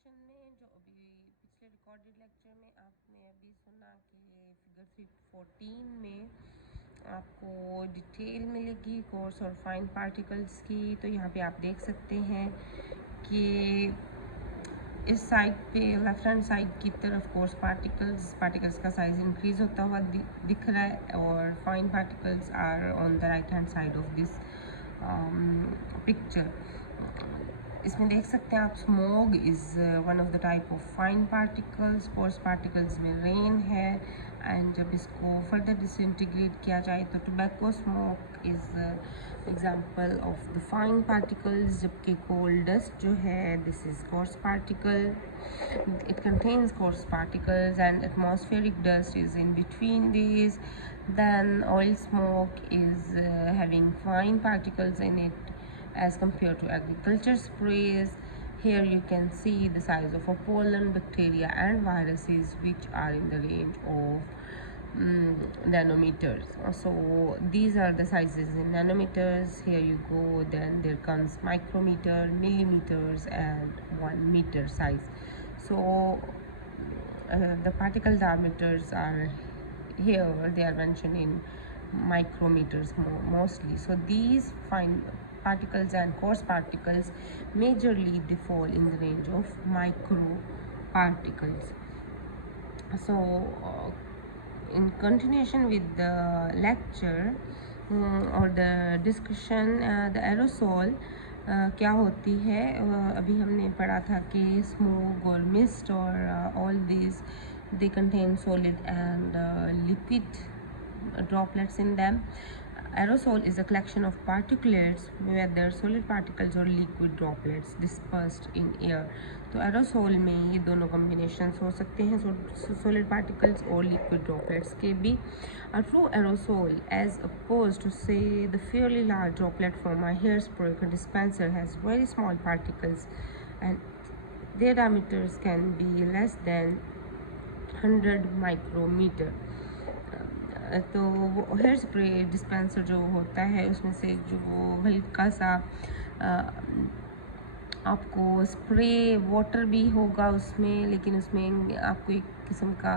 Continuation में जो अभी पिछले रिकॉर्डेड लेक्चर में आपने अभी सुना कि फिगर 314 में आपको डिटेल मिलेगी कोर्स और फाइन पार्टिकल्स की। तो यहाँ पे आप देख सकते हैं कि इस साइड पे लेफ्ट हैंड साइड की तरफ कोर्स पार्टिकल्स का साइज इंक्रीज होता हुआ दिख रहा है और fine particles are on the right hand side of this picture. इसमें देख सकते हैं आप smog is one of the type of fine particles. Coarse particles में रेन है एंड जब इसको फर्दर डिसइंटीग्रेट किया जाए तो tobacco smoke is example of the fine particles, जबकि कोल डस्ट जो है this is coarse particle. It contains course particles and atmospheric dust is in between these. Then oil smoke is having fine particles in it as compared to agriculture sprays. Here you can see the size of a pollen, bacteria and viruses which are in the range of nanometers. So these are the sizes in nanometers. Here you go. Then there comes micrometer, millimeters and 1 meter size. So the particle diameters are here, they are mentioned in micrometers mostly. So these fine particles and coarse particles majorly they fall in the range of micro particles. So in continuation with the lecture or the discussion, the aerosol क्या होती है। अभी हमने पढ़ा था कि smoke और mist और all this they contain solid and liquid droplets in them. Aerosol is a collection of particulates, whether solid particles or liquid droplets dispersed in air. तो aerosol में ये दोनों combinations हो सकते हैं, solid particles और liquid droplets के भी। A true aerosol, as opposed to say the fairly large droplet from a hairspray dispenser, has very small particles and their diameters can be less than 100 micrometer. तो वो hair spray dispenser जो होता है उसमें से जो वो हल्का सा आपको स्प्रे वाटर भी होगा उसमें, लेकिन उसमें आपको एक किस्म का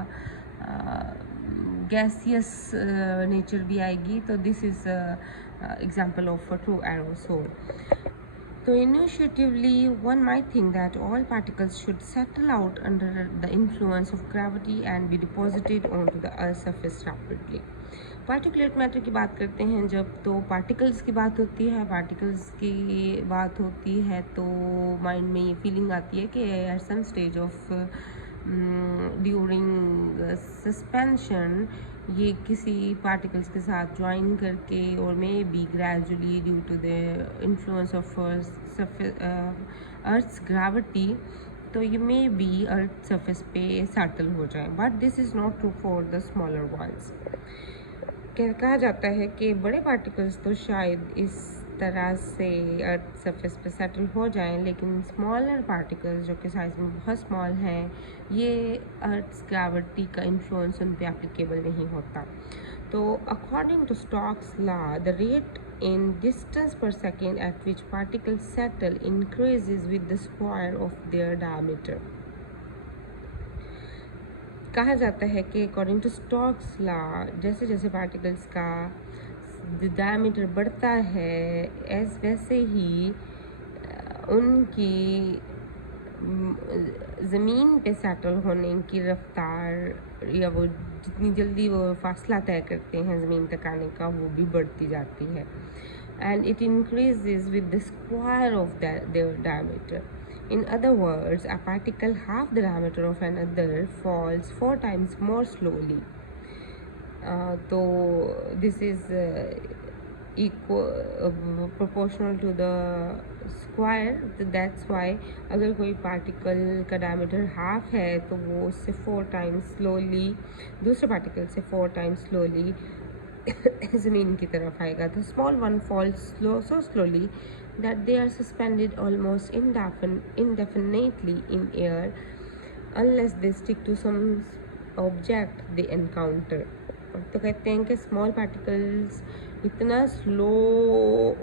गैसियस नेचर भी आएगी। तो this is example of a true aerosol. So intuitively, one might think that all particles should settle out under the influence of gravity and be deposited onto the Earth's surface rapidly. Particulate matter की बात करते हैं जब, तो particles की बात होती है। पार्टिकल्स की बात होती है तो माइंड में ये फीलिंग आती है कि at some stage of during suspension ये किसी पार्टिकल्स के साथ ज्वाइन करके और may be gradually due to the influence of earth's gravity, तो ये मे बी अर्थ सरफेस पे सेटल हो जाए। But this is not true for the smaller ones. कहा जाता है कि बड़े पार्टिकल्स तो शायद इस तरह से अर्थ सरफेस पे सेटल हो जाएं, लेकिन स्मॉलर पार्टिकल्स जो कि साइज में बहुत स्मॉल हैं, ये अर्थ्स ग्रेविटी का इन्फ्लुएंस उन पे एप्लीकेबल नहीं होता। तो according to Stokes law, the rate in distance per second at which particles settle increases with the square of their diameter. कहा जाता है कि अकॉर्डिंग टू स्टोक्स लॉ, जैसे जैसे पार्टिकल्स का डायमीटर बढ़ता है एज वैसे ही उनकी ज़मीन पे सेटल होने की रफ्तार या वो जितनी जल्दी वो फासला तय करते हैं ज़मीन तक आने का, वो भी बढ़ती जाती है। And it increases with the square of their diameter. In other words, a particle half the diameter of another falls 4 times more slowly. So this is proportional to the square. That's why अगर कोई particle का diameter half है तो वो उससे 4 times slowly दूसरे particle से 4 times slowly ज़मीन की तरफ आएगा। The small one falls so slowly that they are suspended almost indefinitely in air unless they stick to some object they encounter. तो कहते हैं कि स्मॉल पार्टिकल्स इतना स्लो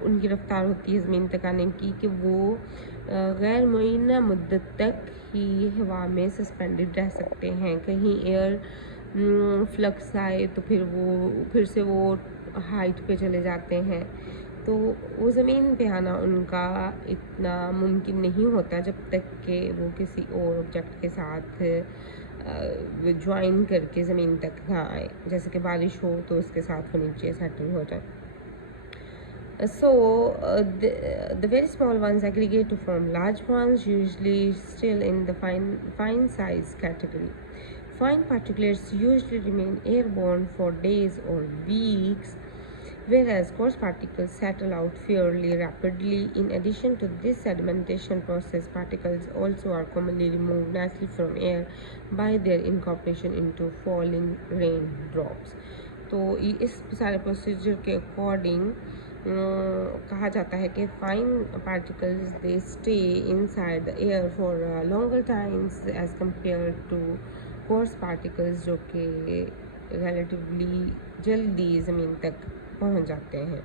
उनकी रफ्तार होती है ज़मीन तक आने की कि वो गैर मुअय्यना मुद्दत तक ही हवा में सस्पेंडेड रह सकते हैं। कहीं एयर फ्लक्स आए तो फिर से वो हाइट पे चले जाते हैं, तो वो ज़मीन पे आना उनका इतना मुमकिन नहीं होता जब तक कि वो किसी और ऑब्जेक्ट के साथ ज्वाइन करके ज़मीन तक ना आए। जैसे कि बारिश हो तो उसके साथ वो नीचे सेटल हो जाए। The very small ones aggregate to form large ones, usually still in the fine size category. Fine particulates usually remain airborne for days or weeks, whereas coarse particles settle out fairly rapidly. In addition to this sedimentation process, particles also are commonly removed naturally from air by their incorporation into falling raindrops. तो इस सारे procedure के according कहा जाता है कि fine particles they stay inside the air for longer times as compared to coarse particles, जो कि रिलेटिवली जल्दी ज़मीन तक पहुंच जाते हैं।